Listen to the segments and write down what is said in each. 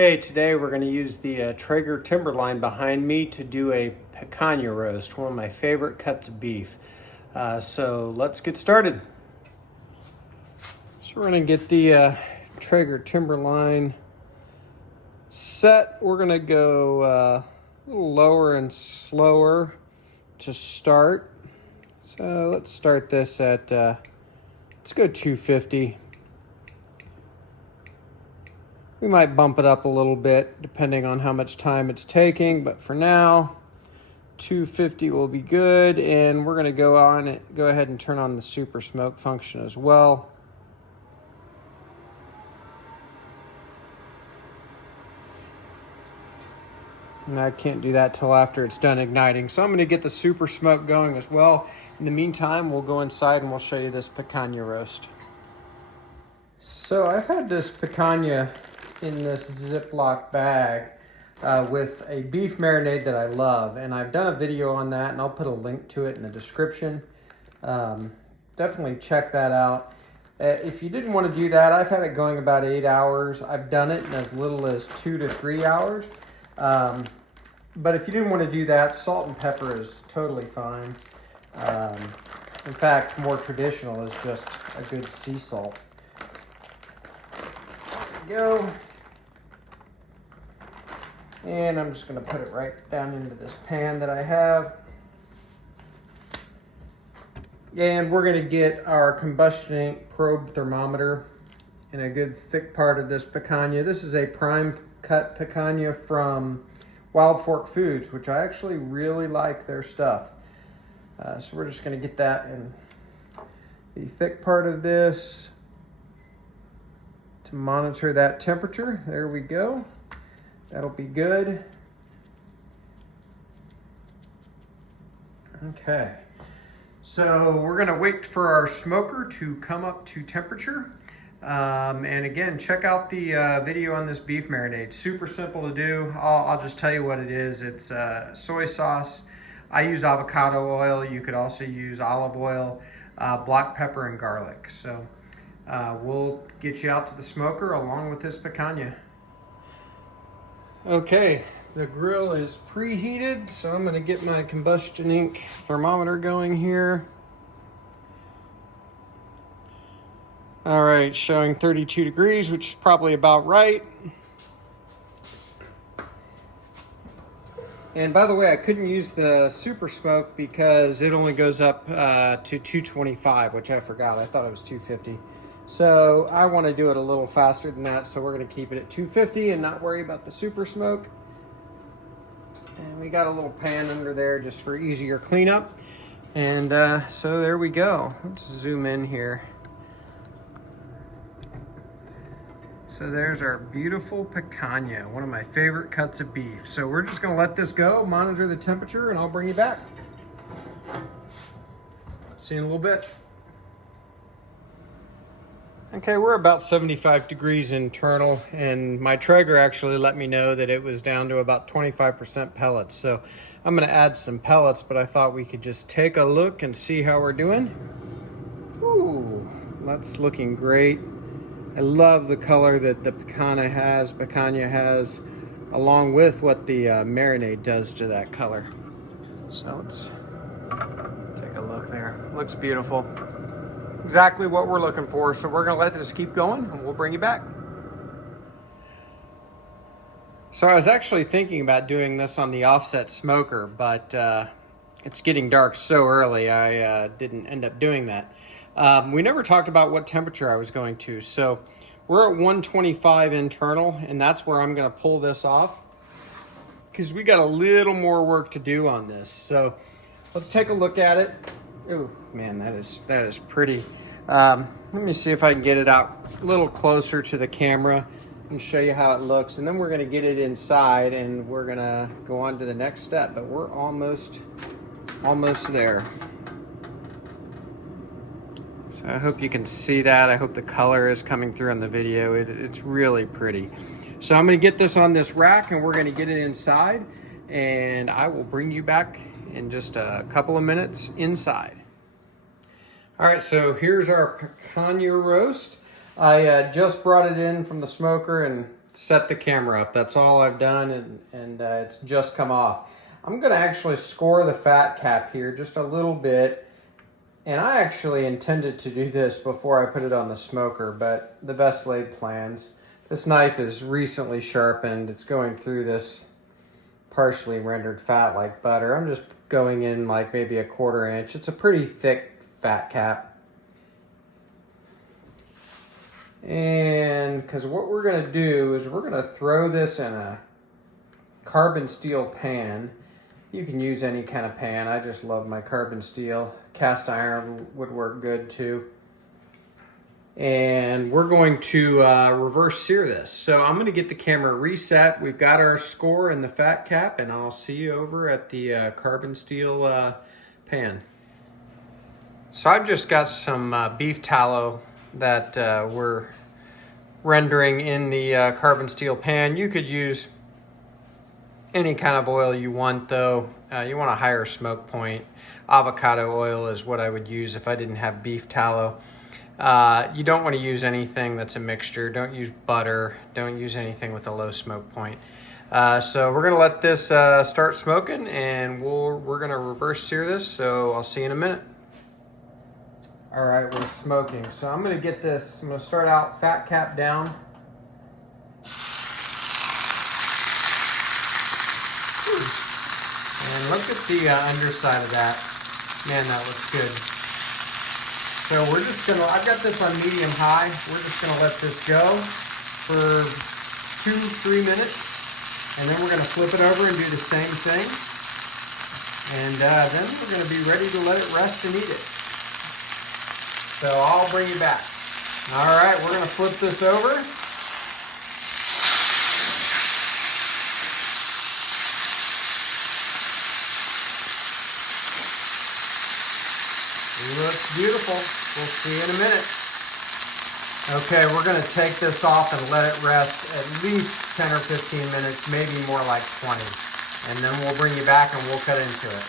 Hey, today we're going to use the Traeger Timberline behind me to do a picanha roast, one of my favorite cuts of beef. So let's get started. So we're going to get the Traeger Timberline set. We're going to go a little lower and slower to start. So let's start this at, let's go 250. We might bump it up a little bit depending on how much time it's taking, but for now, 250 will be good. And we're gonna go ahead and turn on the super smoke function as well. And I can't do that till after it's done igniting. So I'm gonna get the super smoke going as well. In the meantime, we'll go inside and we'll show you this picanha roast. So I've had this picanha in this Ziploc bag with a beef marinade that I love, and I've done a video on that, and I'll put a link to it in the description. Definitely check that out. If you didn't want to do that, I've had it going about 8 hours. I've done it in as little as 2 to 3 hours. But if you didn't want to do that, salt and pepper is totally fine. In fact, more traditional is just a good sea salt. Go. And I'm just going to put it right down into this pan that I have. And we're going to get our combustion ink probe thermometer in a good thick part of this picanha. This is a prime cut picanha from Wild Fork Foods, which I actually really like their stuff. So we're just going to get that in the thick part of this to monitor that temperature. There we go. That'll be good. Okay. So we're gonna wait for our smoker to come up to temperature. And again, check out the video on this beef marinade. Super simple to do. I'll just tell you what it is. It's soy sauce. I use avocado oil. You could also use olive oil, black pepper, and garlic. So we'll get you out to the smoker along with this picanha. Okay, the grill is preheated, so I'm gonna get my combustion ink thermometer going here. All right, showing 32 degrees, which is probably about right. And by the way, I couldn't use the super smoke because it only goes up to 225, which I forgot. I thought it was 250. So I want to do it a little faster than that, so we're going to keep it at 250 and not worry about the super smoke. And we got a little pan under there just for easier cleanup. And so there we go. Let's zoom in here. So there's our beautiful picanha, one of my favorite cuts of beef. So we're just going to let this go, monitor the temperature, and I'll bring you back. See you in a little bit. Okay, we're about 75 degrees internal, and my Traeger actually let me know that it was down to about 25% pellets. So I'm gonna add some pellets, but I thought we could just take a look and see how we're doing. Ooh, that's looking great. I love the color that the picanha has, along with what the marinade does to that color. So let's take a look there. Looks beautiful. Exactly what we're looking for. So we're gonna let this keep going and we'll bring you back. So I was actually thinking about doing this on the offset smoker, but it's getting dark so early, I didn't end up doing that. We never talked about what temperature I was going to. So we're at 125 internal, and that's where I'm gonna pull this off because we got a little more work to do on this. So let's take a look at it. Oh man, that is pretty. Let me see if I can get it out a little closer to the camera and show you how it looks. And then we're gonna get it inside and we're gonna go on to the next step, but we're almost there. So I hope you can see that. I hope the color is coming through on the video. It's really pretty. So I'm gonna get this on this rack and we're gonna get it inside, and I will bring you back in just a couple of minutes inside. All right, so here's our picanha roast. I just brought it in from the smoker and set the camera up. That's all I've done, and it's just come off. I'm gonna actually score the fat cap here just a little bit. And I actually intended to do this before I put it on the smoker, but the best laid plans. This knife is recently sharpened. It's going through this partially rendered fat like butter. I'm just going in like maybe 1/4 inch. It's a pretty thick fat cap. And because what we're gonna do is we're gonna throw this in a carbon steel pan. You can use any kind of pan. I just love my carbon steel. Cast iron would work good too. And we're going to reverse sear this. So I'm gonna get the camera reset. We've got our score in the fat cap, and I'll see you over at the carbon steel pan. So I've just got some beef tallow that we're rendering in the carbon steel pan. You could use any kind of oil you want though. You want a higher smoke point. Avocado oil is what I would use if I didn't have beef tallow. You don't want to use anything that's a mixture. Don't use butter. Don't use anything with a low smoke point. So we're gonna let this start smoking, and we're gonna reverse sear this. So I'll see you in a minute. All right, we're smoking. So I'm gonna get this. I'm gonna start out fat cap down. And look at the underside of that. Man, that looks good. So we're just gonna, I've got this on medium high. We're just gonna let this go for 2-3 minutes. And then we're gonna flip it over and do the same thing. And then we're gonna be ready to let it rest and eat it. So I'll bring you back. All right, we're gonna flip this over. Looks beautiful. We'll see you in a minute. Okay, we're gonna take this off and let it rest at least 10 or 15 minutes, maybe more like 20. And then we'll bring you back and we'll cut into it.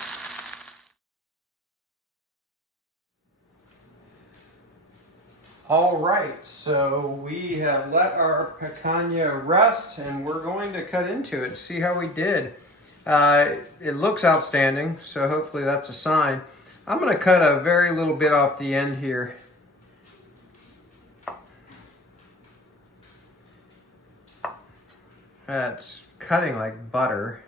All right, so we have let our picanha rest and we're going to cut into it, see how we did. It looks outstanding, so hopefully that's a sign. I'm gonna cut a very little bit off the end here. That's cutting like butter.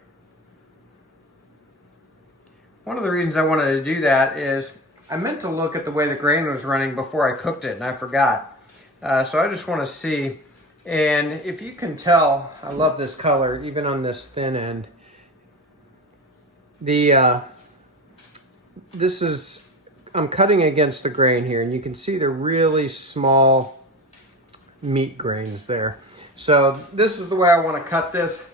One of the reasons I wanted to do that is I meant to look at the way the grain was running before I cooked it, and I forgot. So I just want to see. And if you can tell, I love this color, even on this thin end. I'm cutting against the grain here, and you can see the really small meat grains there. So this is the way I want to cut this.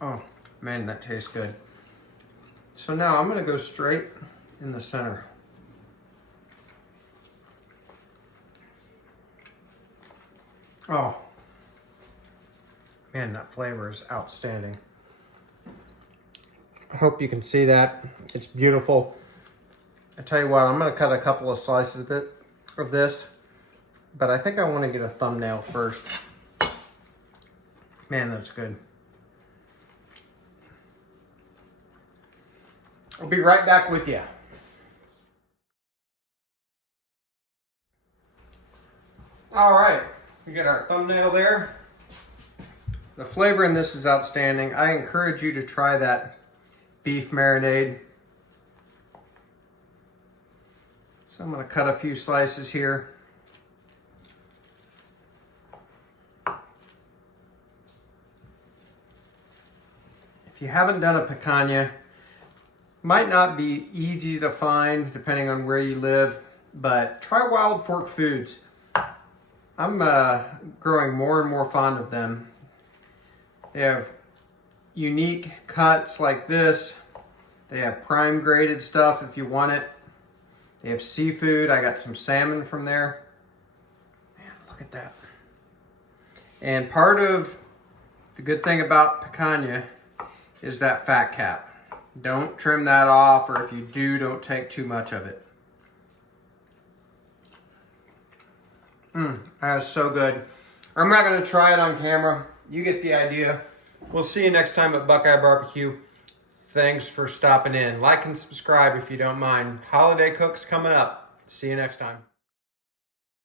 Oh man, that tastes good. So now I'm going to go straight in the center. Oh man, that flavor is outstanding. I hope you can see that. It's beautiful. I tell you what, I'm going to cut a couple of slices of this, but I think I want to get a thumbnail first. Man, that's good. I'll be right back with you. All right, we got our thumbnail there. The flavor in this is outstanding. I encourage you to try that beef marinade. So I'm going to cut a few slices here. If you haven't done a picanha, might not be easy to find depending on where you live, but try Wild Fork Foods. I'm growing more and more fond of them. They have unique cuts like this. They have prime graded stuff if you want it. They have seafood. I got some salmon from there. Man, look at that. And part of the good thing about picanha is that fat cap. Don't trim that off, or if you do, don't take too much of it. That is so good. I'm not going to try it on camera. You get the idea. We'll see you next time at Buckeye Barbecue. Thanks for stopping in. Like and subscribe if you don't mind. Holiday Cooks coming up. See you next time.